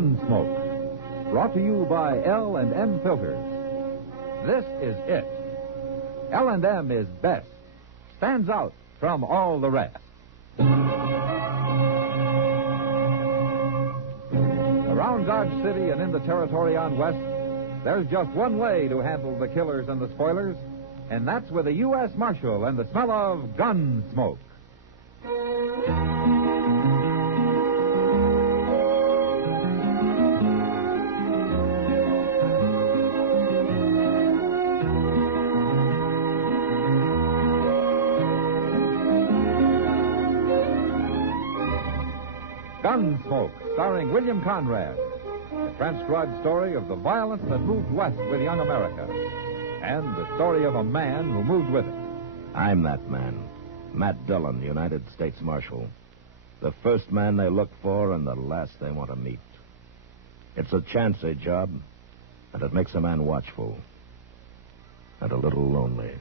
Gunsmoke, brought to you by L&M Filters. This is it. L&M is best, stands out from all the rest. Around Dodge City and in the territory on West, there's just one way to handle the killers and the spoilers, and that's with a U.S. Marshal and the smell of Gunsmoke. Gunsmoke, starring William Conrad. A transcribed story of the violence that moved west with young America. And the story of a man who moved with it. I'm that man. Matt Dillon, United States Marshal. The first man they look for and the last they want to meet. It's a chancy job, and it makes a man watchful. And a little lonely.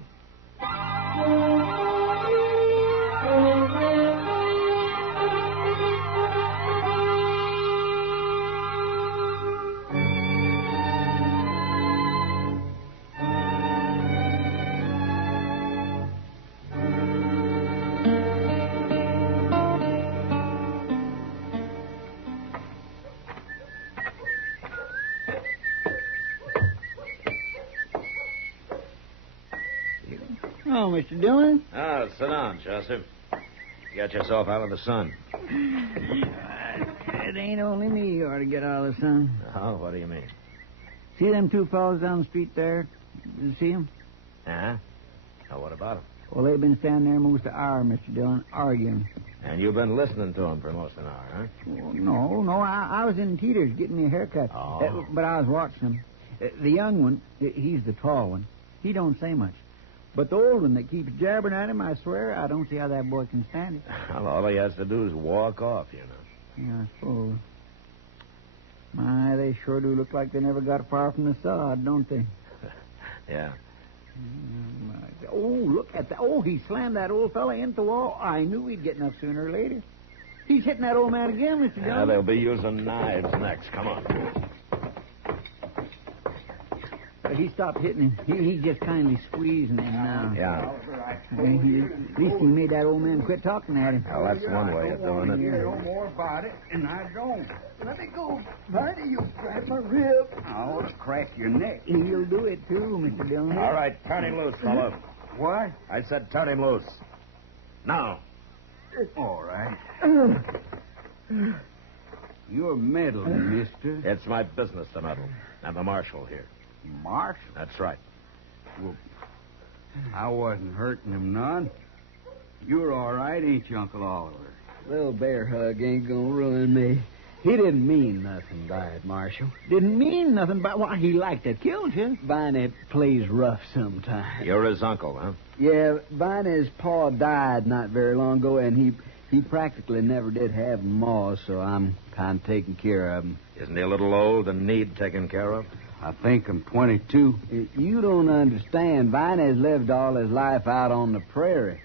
Oh, Mr. Dillon? Oh, sit down, Chaucer. Get yourself out of the sun. It ain't only me who ought to get out of the sun. Oh, what do you mean? See them two fellows down the street there? You see them? Uh-huh. Oh, what about him? Well, they've been standing there most of the hour, Mr. Dillon, arguing. And you've been listening to him for most of an hour, huh? Well, no, I was in Teeter's getting me a haircut. Oh. But I was watching them. The young one, he's the tall one. He don't say much. But the old one that keeps jabbering at him, I swear, I don't see how that boy can stand it. Well, all he has to do is walk off, you know. Yeah, I suppose. My, they sure do look like they never got far from the sod, don't they? Yeah. Oh, look at that. Oh, he slammed that old fella into the wall. I knew he'd get enough sooner or later. He's hitting that old man again, Mr. Yeah, Dillon. they'll be using knives next. Come on. But he stopped hitting him. He's just kindly squeezing him now. Yeah. At least he made that old man quit talking at him. Well, that's one way of doing it. No more about it, and I don't. Let me go, Barney. You grab my rib. I'll crack your neck. He'll do it, too, Mr. Dillon. All right, turn him loose, fellow. What? I said turn him loose. Now. All right. You're meddling, mister. It's my business to meddle. I'm the marshal here. Marshal? That's right. Well, I wasn't hurting him none. You're all right, ain't you, Uncle Oliver? Little bear hug ain't gonna ruin me. He didn't mean nothing by it, Marshal. Didn't mean nothing, but why, he liked to killed you. Viney plays rough sometimes. You're his uncle, huh? Yeah, Viney's pa died not very long ago, and he practically never did have a ma, so I'm kind of taking care of him. Isn't he a little old and need taken care of? I think I'm 22. You don't understand. Viney's lived all his life out on the prairie.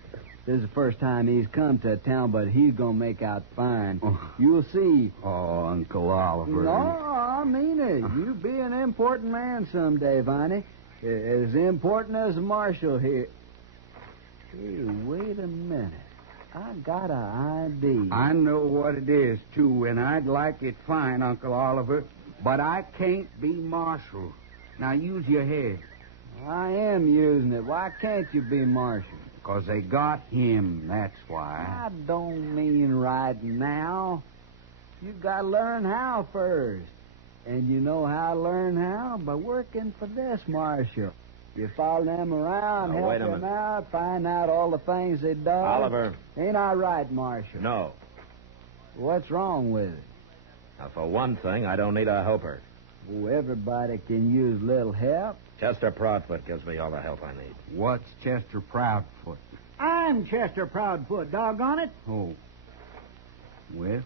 This is the first time he's come to town, but he's going to make out fine. Oh. You'll see. Oh, Uncle Oliver. No, I mean it. You'll be an important man someday, Viney. As important as the marshal here. Hey, wait a minute. I got an ID. I know what it is, too, and I'd like it fine, Uncle Oliver. But I can't be marshal. Now, use your head. I am using it. Why can't you be marshal? Because they got him, that's why. I don't mean right now. You got to learn how first. And you know how to learn how? By working for this marshal. You follow them around, Now, help wait a them minute. out, find out all the things they do. Oliver. Ain't I right, Marshal? No. What's wrong with it? Now, for one thing, I don't need a helper. Oh, everybody can use a little help. Chester Proudfoot gives me all the help I need. What's Chester Proudfoot? I'm Chester Proudfoot, doggone it. Oh. Well,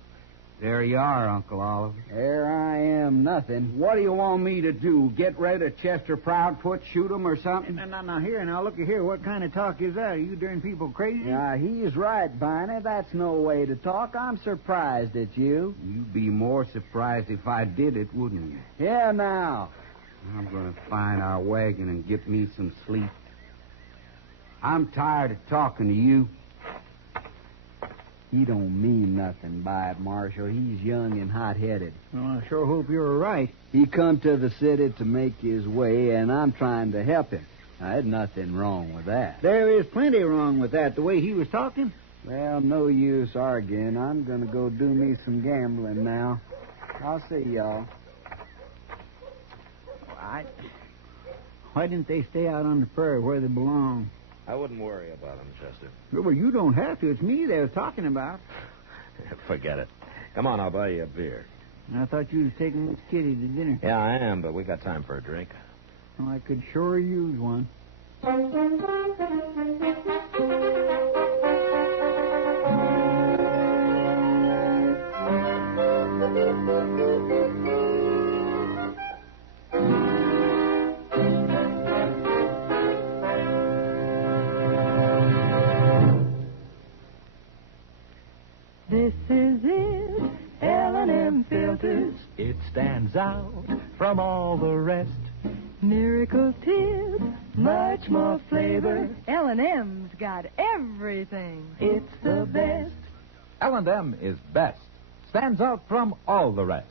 There you are, Uncle Oliver. There I am, nothing. What do you want me to do? Get rid of Chester Proudfoot, shoot him or something? Now, look here. What kind of talk is that? Are you darn people crazy? Yeah, he's right, Viney. That's no way to talk. I'm surprised at you. You'd be more surprised if I did it, wouldn't you? Yeah, now. I'm going to find our wagon and get me some sleep. I'm tired of talking to you. He don't mean nothing by it, Marshal. He's young and hot-headed. Well, I sure hope you're right. He come to the city to make his way, and I'm trying to help him. There's nothing wrong with that. There is plenty wrong with that, the way he was talking. Well, no use arguing. I'm going to go do me some gambling now. I'll see y'all. Why didn't they stay out on the prairie where they belong? I wouldn't worry about him, Chester. Well, you don't have to. It's me they was talking about. Forget it. Come on, I'll buy you a beer. I thought you was taking Miss Kitty to dinner. Yeah, I am, but we got time for a drink. Well, I could sure use one. This is it, L&M filters. It stands out from all the rest. Miracle tip, much more flavor. L&M's got everything. It's the best. L&M is best. Stands out from all the rest.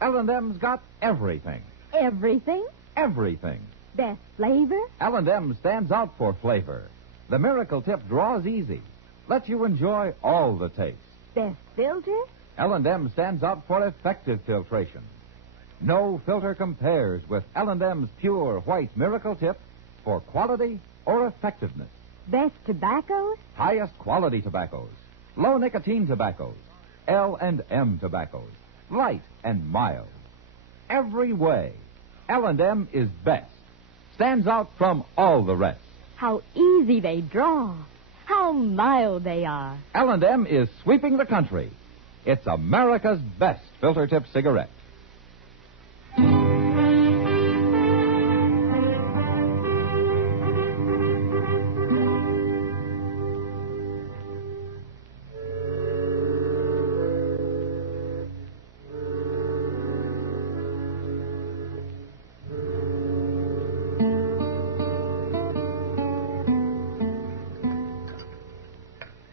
L&M's got everything. Everything? Everything. Best flavor? L&M stands out for flavor. The Miracle Tip draws easy. Lets you enjoy all the taste. Best filter? L&M stands out for effective filtration. No filter compares with L&M's pure white Miracle Tip for quality or effectiveness. Best tobaccos? Highest quality tobaccos. Low nicotine tobaccos. L&M tobaccos. Light and mild. Every way, L&M is best. Stands out from all the rest. How easy they draw. How mild they are. L&M is sweeping the country. It's America's best filter tip cigarette.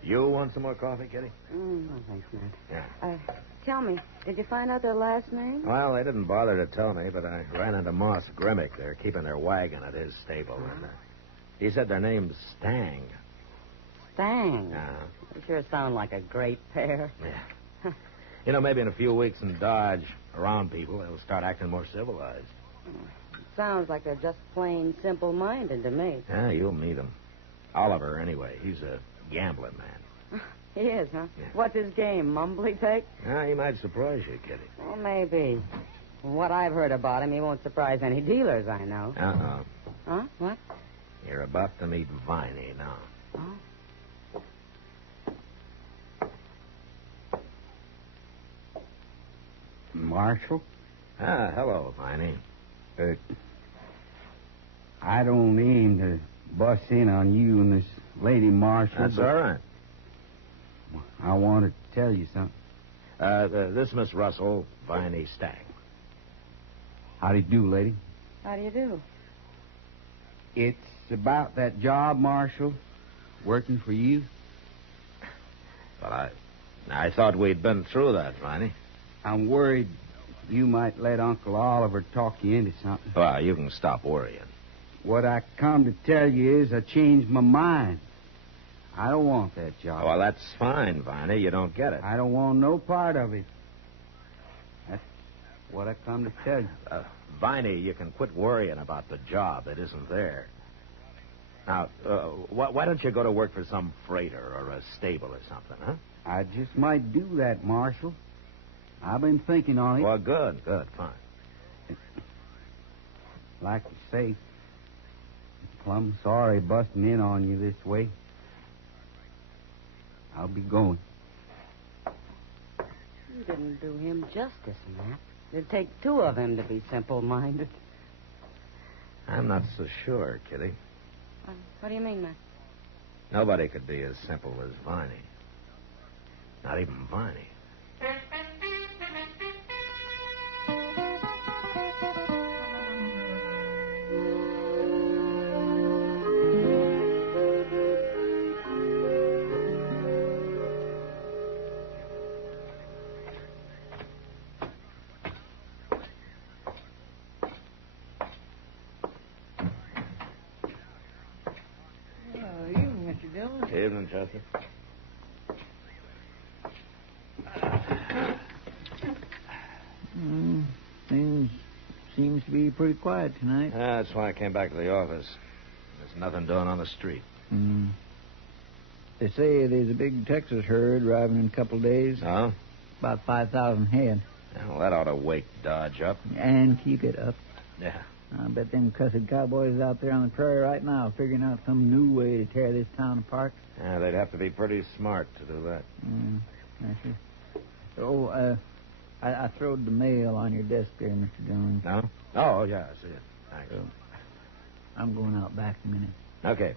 You want some more coffee, Kitty? No, thanks, Matt. Yeah. Tell me, did you find out their last name? Well, they didn't bother to tell me, but I ran into Moss Grimmick. They're keeping their wagon at his stable. And he said their name's Stang. Stang? Yeah. They sure sound like a great pair. Yeah. You know, maybe in a few weeks in Dodge, around people, they'll start acting more civilized. Sounds like they're just plain simple-minded to me. Yeah, you'll meet him. Oliver, anyway. He's a gambling man. He is, huh? Yeah. What's his game, mumbly peg? Yeah, he might surprise you, Kitty. Well, maybe. From what I've heard about him, he won't surprise any dealers I know. Uh-uh. Huh? What? You're about to meet Viney now. Oh? Marshal? Ah, hello, Viney. I don't aim to bust in on you and this lady, Marshal. That's but all right. I want to tell you something. This Miss Russell, Viney Stang. How do you do, lady? How do you do? It's about that job, Marshal, working for you. But I thought we'd been through that, Viney. I'm worried you might let Uncle Oliver talk you into something. Well, you can stop worrying. What I come to tell you is I changed my mind. I don't want that job. Well, that's fine, Viney. You don't get it. I don't want no part of it. That's what I come to tell you. Viney, you can quit worrying about the job that isn't there. Now, why don't you go to work for some freighter or a stable or something, huh? I just might do that, Marshal. I've been thinking on it. Well, good, fine. Like you say, plumb sorry busting in on you this way. I'll be going. You didn't do him justice, Matt. It'd take two of him to be simple-minded. I'm not so sure, Kitty. What do you mean, Matt? Nobody could be as simple as Viney. Not even Viney. Evening, Chester. Things seems to be pretty quiet tonight. That's why I came back to the office. There's nothing doing on the street. They say there's a big Texas herd arriving in a couple of days. Oh? About 5,000 head. Well, that ought to wake Dodge up. And keep it up. Yeah. I bet them cussed cowboys out there on the prairie right now figuring out some new way to tear this town apart. Yeah, they'd have to be pretty smart to do that. I see. Oh, I throwed the mail on your desk there, Mr. Jones. No? Oh, yeah, I see it. Thanks. So, I'm going out back a minute. Okay.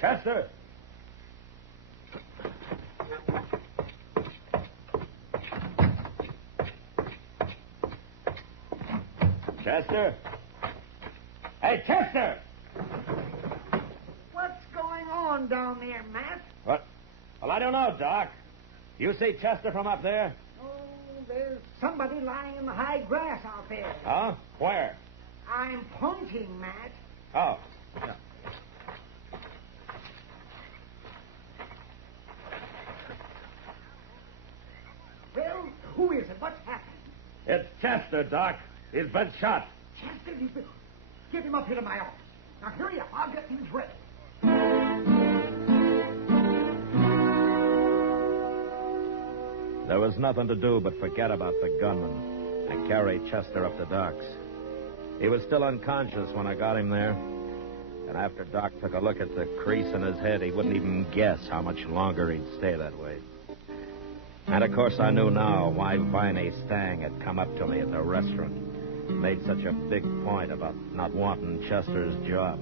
Chester! Chester? Hey, Chester! What's going on down there, Matt? What? Well, I don't know, Doc. You see Chester from up there? Oh, there's somebody lying in the high grass out there. Huh? Where? I'm pointing, Matt. Oh. Yeah. Well, who is it? What's happened? It's Chester, Doc. He's been shot. Chester, get him up here to my office. Now, hurry up. I'll get things ready. There was nothing to do but forget about the gunman and carry Chester up the docks. He was still unconscious when I got him there. And after Doc took a look at the crease in his head, he wouldn't even guess how much longer he'd stay that way. And, of course, I knew now why Viney Stang had come up to me at the restaurant. Made such a big point about not wanting Chester's job.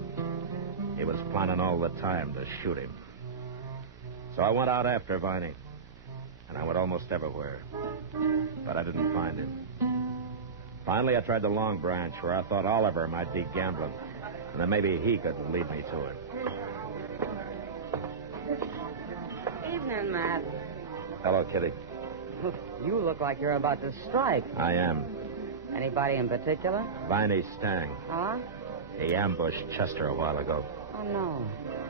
He was planning all the time to shoot him. So I went out after Viney. And I went almost everywhere. But I didn't find him. Finally, I tried the Long Branch, where I thought Oliver might be gambling. And then maybe he could lead me to it. Evening, Matt. Hello, Kitty. You look like you're about to strike. I am. Anybody in particular? Viney Stang. Huh? He ambushed Chester a while ago. Oh, no.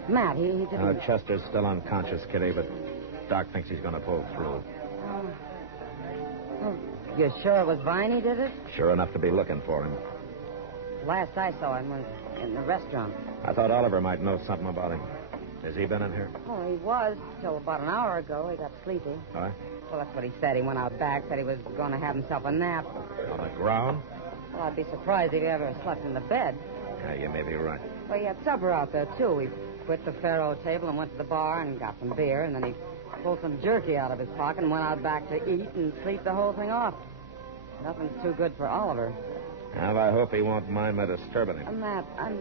Matt, he didn't... No, Chester's still unconscious, Kitty, but Doc thinks he's going to pull through. Oh, you sure it was Viney did it? Sure enough to be looking for him. Last I saw him was in the restaurant. I thought Oliver might know something about him. Has he been in here? Oh, he was till about an hour ago. He got sleepy. Huh? Well, that's what he said. He went out back, said he was going to have himself a nap. On the ground? Well, I'd be surprised if he ever slept in the bed. Yeah, you may be right. Well, he had supper out there, too. We quit the faro table and went to the bar and got some beer, and then he pulled some jerky out of his pocket and went out back to eat and sleep the whole thing off. Nothing's too good for Oliver. Well, I hope he won't mind my disturbing him. Matt, I'm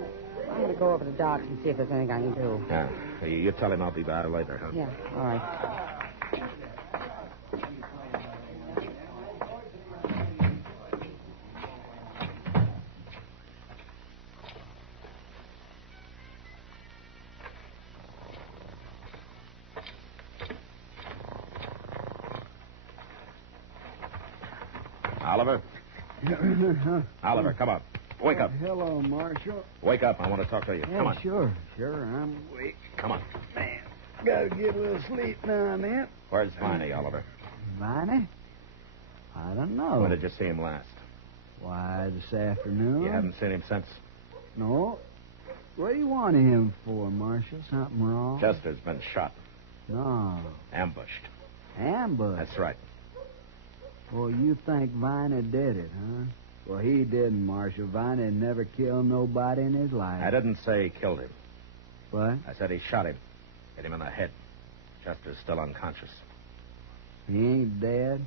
going to go over to Doc's and see if there's anything I can do. Yeah. You tell him I'll be back later, huh? Yeah, all right. Oliver? Oliver, come on. Wake up. Hello, Marshal. Wake up. I want to talk to you. Yeah, Come on. Sure, I'm awake. Come on. Man, gotta get a little sleep now and then. Where's Viney, Oliver? Viney? I don't know. When did you see him last? Why, this afternoon. You haven't seen him since? No. What do you want him for, Marshal? Something wrong? Chester's been shot. No. Ambushed. Ambush? That's right. Well, you think Viner did it, huh? Well, he didn't, Marshal. Viner never killed nobody in his life. I didn't say he killed him. What? I said he shot him. Hit him in the head. Chester's still unconscious. He ain't dead?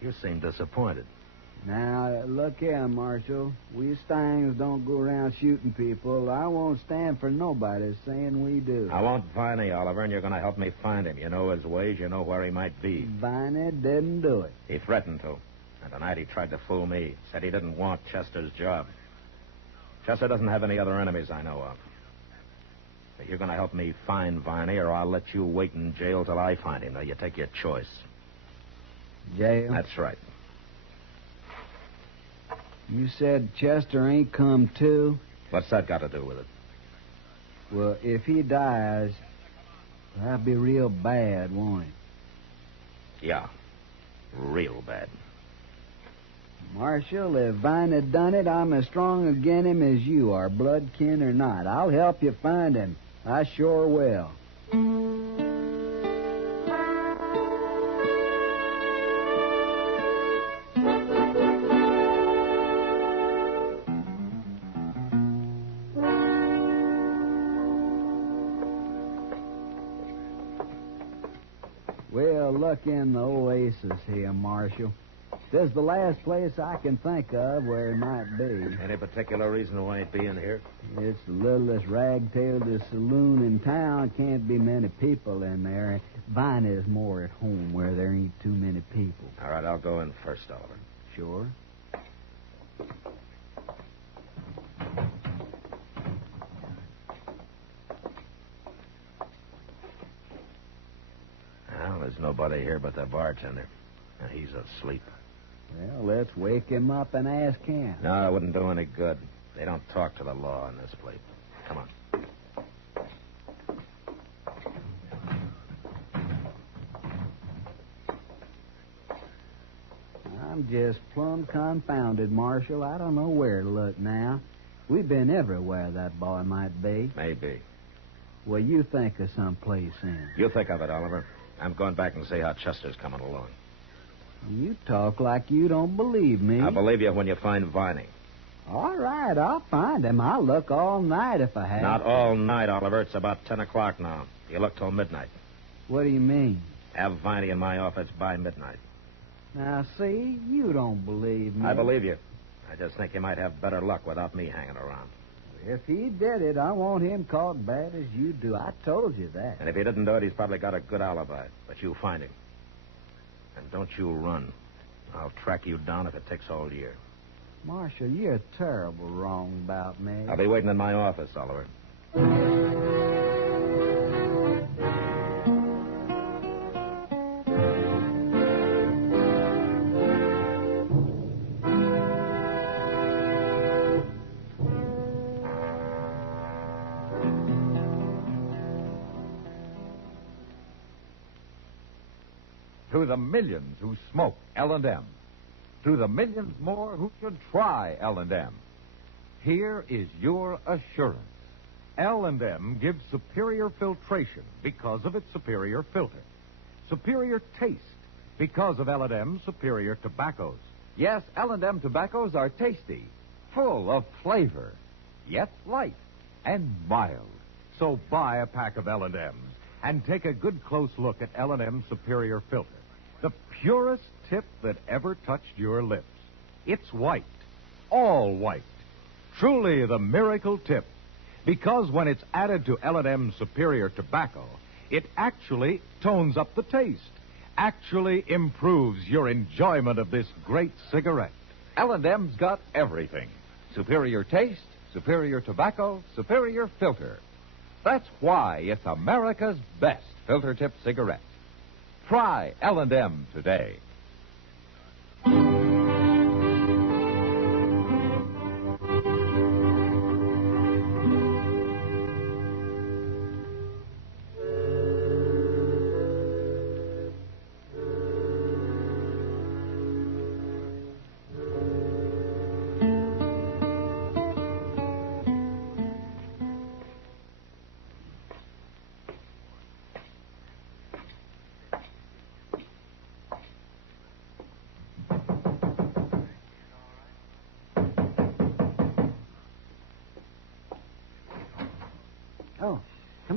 You seem disappointed. Now, look here, Marshal. We Stangs don't go around shooting people. I won't stand for nobody saying we do. I want Viney, Oliver, and you're going to help me find him. You know his ways. You know where he might be. Viney didn't do it. He threatened to. And tonight he tried to fool me. Said he didn't want Chester's job. Chester doesn't have any other enemies I know of. But you're going to help me find Viney, or I'll let you wait in jail till I find him. Now, you take your choice. Jail? That's right. You said Chester ain't come to? What's that got to do with it? Well, if he dies, that'll be real bad, won't it? Yeah. Real bad. Marshal, if Viney done it, I'm as strong against him as you are, blood kin or not. I'll help you find him. I sure will. Well, look in the oasis here, Marshal. This is the last place I can think of where he might be. Any particular reason why he'd be in here? It's the littlest rag-tailed saloon in town. Can't be many people in there. Viney's more at home where there ain't too many people. All right, I'll go in first, Oliver. Sure. Well, there's nobody here but the bartender. And he's asleep. Well, let's wake him up and ask him. No, it wouldn't do any good. They don't talk to the law in this place. Come on. I'm just plumb confounded, Marshal. I don't know where to look now. We've been everywhere that boy might be. Maybe. Well, you think of some place in. You think of it, Oliver. I'm going back and see how Chester's coming along. You talk like you don't believe me. I'll believe you when you find Viney. All right, I'll find him. I'll look all night if I have. Not all night, Oliver. It's about 10 o'clock now. You look till midnight. What do you mean? Have Viney in my office by midnight. Now, see, you don't believe me. I believe you. I just think you might have better luck without me hanging around. If he did it, I want him caught bad as you do. I told you that. And if he didn't do it, he's probably got a good alibi. But you find him. And don't you run. I'll track you down if it takes all year. Marshal, you're terrible wrong about me. I'll be waiting in my office, Oliver. To the millions who smoke L&M. To the millions more who should try L&M. Here is your assurance. L&M gives superior filtration because of its superior filter. Superior taste because of L&M's superior tobaccos. Yes, L&M tobaccos are tasty, full of flavor, yet light and mild. So buy a pack of L&M's and take a good close look at L&M's superior filter. The purest tip that ever touched your lips. It's white, all white. Truly the miracle tip. Because when it's added to L&M's superior tobacco, it actually tones up the taste, actually improves your enjoyment of this great cigarette. L&M's got everything. Superior taste, superior tobacco, superior filter. That's why it's America's best filter tip cigarette. Try L&M today.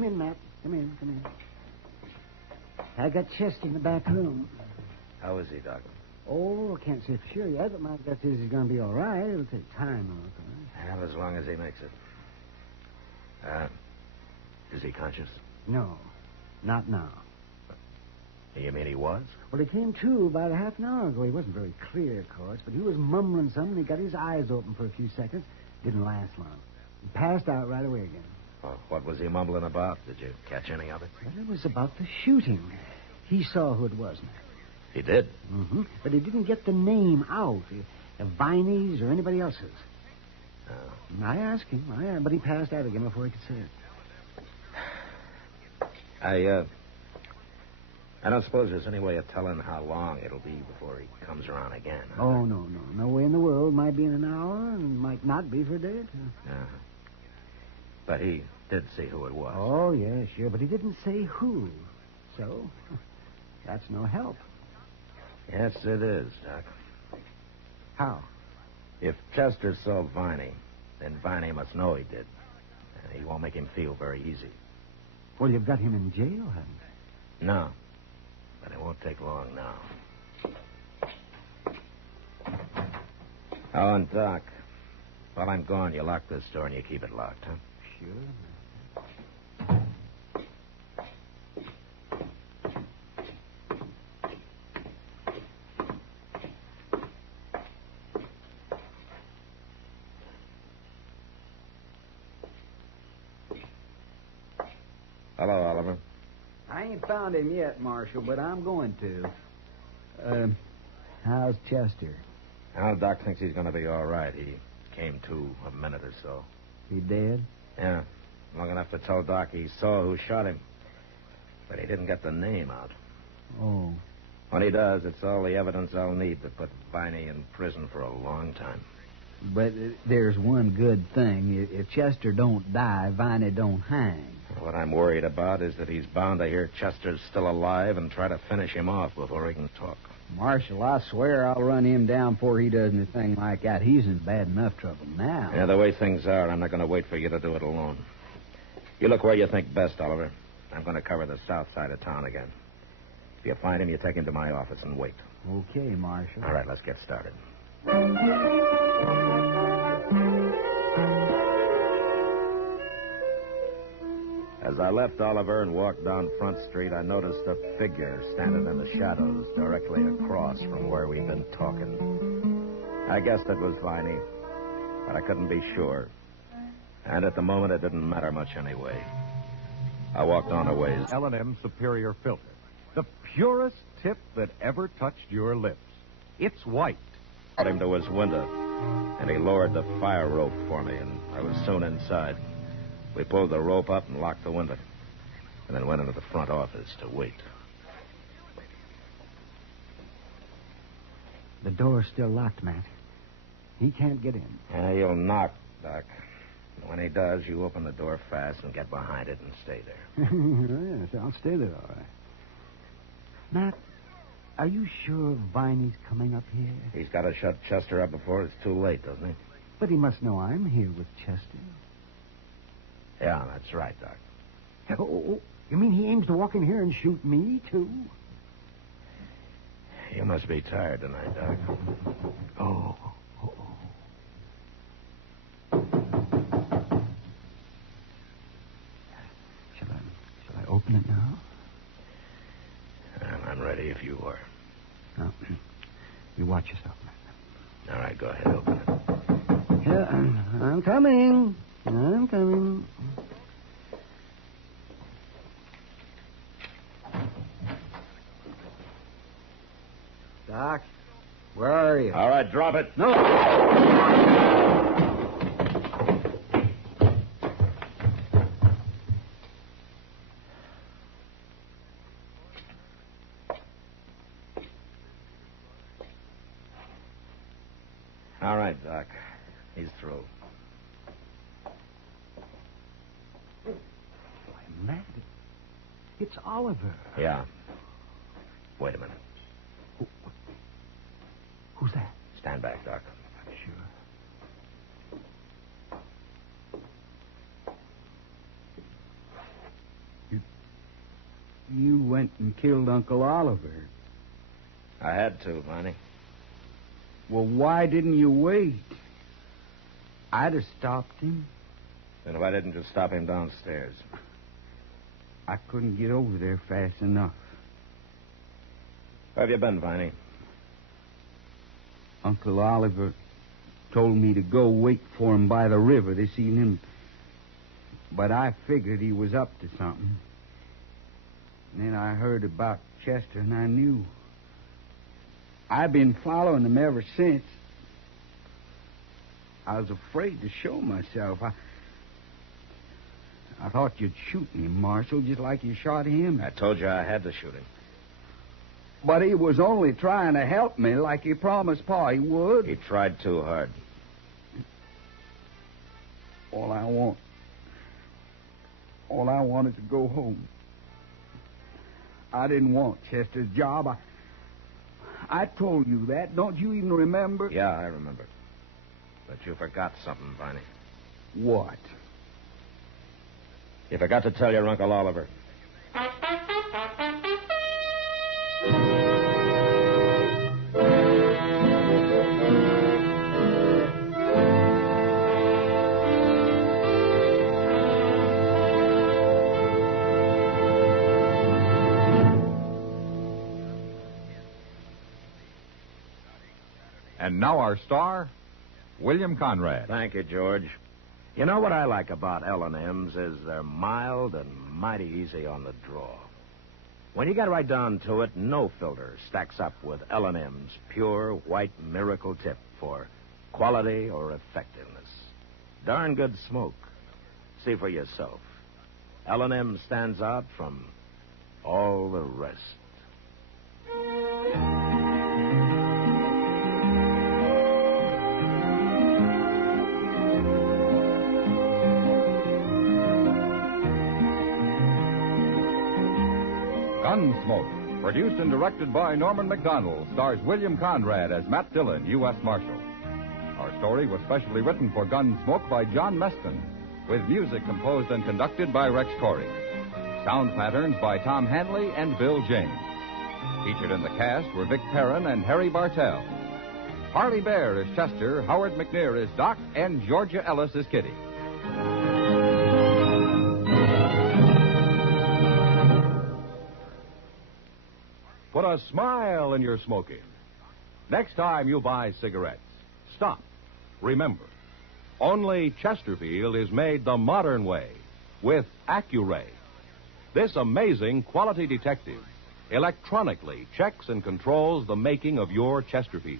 Come in, Matt. Come in. I got Chester in the back room. How is he, Doc? Oh, I can't say for sure yet, but my guess is he's going to be all right. It'll take time, though. Well, as long as he makes it. Is he conscious? No, not now. You mean he was? Well, he came to about a half an hour ago. He wasn't very clear, of course, but he was mumbling something. He got his eyes open for a few seconds. Didn't last long. He passed out right away again. Well, what was he mumbling about? Did you catch any of it? Well, it was about the shooting. He saw who it was, Matt. He did? Mm-hmm. But he didn't get the name out. Viney's or anybody else's. Oh. I asked him, but he passed out again before he could say it. I don't suppose there's any way of telling how long it'll be before he comes around again. Huh? Oh, no. No way in the world. Might be in an hour and might not be for a day or two. Uh-huh. But he did see who it was. Oh, yeah, sure. But he didn't say who. So, that's no help. Yes, it is, Doc. How? If Chester saw Viney, then Viney must know he did. And he won't make him feel very easy. Well, you've got him in jail, haven't you? No. But it won't take long now. Oh, and Doc, while I'm gone, you lock this door and you keep it locked, huh? Sure. Hello, Oliver. I ain't found him yet, Marshal, but I'm going to. How's Chester? Well, Doc thinks he's going to be all right. He came to a minute or so. He dead? Yeah. Long enough to tell Doc he saw who shot him. But he didn't get the name out. Oh. When he does, it's all the evidence I'll need to put Viney in prison for a long time. But there's one good thing. If Chester don't die, Viney don't hang. What I'm worried about is that he's bound to hear Chester's still alive and try to finish him off before he can talk. Marshal, I swear I'll run him down before he does anything like that. He's in bad enough trouble now. Yeah, the way things are, I'm not going to wait for you to do it alone. You look where you think best, Oliver. I'm going to cover the south side of town again. If you find him, you take him to my office and wait. Okay, Marshal. All right, let's get started. As I left Oliver and walked down Front Street, I noticed a figure standing in the shadows directly across from where we'd been talking. I guessed it was Viney, but I couldn't be sure. And at the moment, it didn't matter much anyway. I walked on a ways. L&M Superior Filter. The purest tip that ever touched your lips. It's white. Brought him to his window, and he lowered the fire rope for me, and I was soon inside. We pulled the rope up and locked the window, and then went into the front office to wait. The door's still locked, Matt. He can't get in. Yeah, you'll knock, Doc. When he does, you open the door fast and get behind it and stay there. Yes, I'll stay there, all right. Matt, are you sure Viney's coming up here? He's got to shut Chester up before it's too late, doesn't he? But he must know I'm here with Chester. Yeah, that's right, Doc. Oh, you mean he aims to walk in here and shoot me, too? You must be tired tonight, Doc. Oh. Shall I open it now? I'm ready if you are. No. You watch yourself, man. All right, go ahead, open it. Yeah, I'm coming. I'm coming. Doc, where are you? All right, drop it. No. All right, Doc. He's through. Matt, it's Oliver. Yeah. Wait a minute. Who's that? Stand back, Doc. Sure. and killed Uncle Oliver. I had to, Viney. Well, why didn't you wait? I'd have stopped him. Then why didn't you stop him downstairs? I couldn't get over there fast enough. Where have you been, Viney? Uncle Oliver told me to go wait for him by the river this evening, but I figured he was up to something. And then I heard about Chester, and I knew. I've been following him ever since. I was afraid to show myself. I thought you'd shoot me, Marshal, just like you shot him. I told you I had to shoot him. But he was only trying to help me like he promised Pa he would. He tried too hard. All I want is to go home. I didn't want Chester's job. I told you that. Don't you even remember? Yeah, I remember. But you forgot something, Viney. What? You forgot to tell your Uncle Oliver. And now our star, William Conrad. Thank you, George. You know what I like about L&M's is they're mild and mighty easy on the draw. When you get right down to it, no filter stacks up with L&M's pure white miracle tip for quality or effectiveness. Darn good smoke. See for yourself. L&M stands out from all the rest. Gunsmoke, produced and directed by Norman Macdonnell, stars William Conrad as Matt Dillon, U.S. Marshal. Our story was specially written for Gunsmoke by John Meston, with music composed and conducted by Rex Corey. Sound patterns by Tom Hanley and Bill James. Featured in the cast were Vic Perrin and Harry Bartell. Harley Bear is Chester, Howard McNear is Doc, and Georgia Ellis is Kitty. Put a smile in your smoking. Next time you buy cigarettes, stop. Remember, only Chesterfield is made the modern way with Accuray. This amazing quality detective electronically checks and controls the making of your Chesterfield,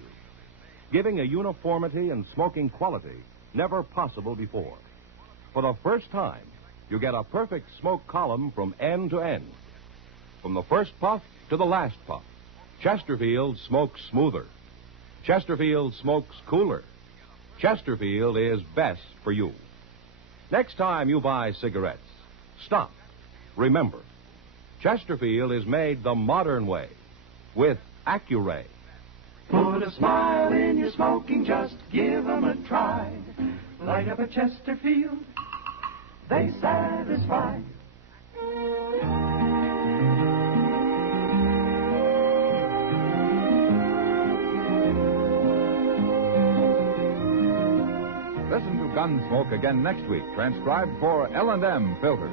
giving a uniformity and smoking quality never possible before. For the first time, you get a perfect smoke column from end to end. From the first puff to the last puff, Chesterfield smokes smoother. Chesterfield smokes cooler. Chesterfield is best for you. Next time you buy cigarettes, stop. Remember, Chesterfield is made the modern way with Accuray. Put a smile in your smoking, just give 'em a try. Light up a Chesterfield, they satisfy. Listen to Gunsmoke again next week, transcribed for L&M Filters.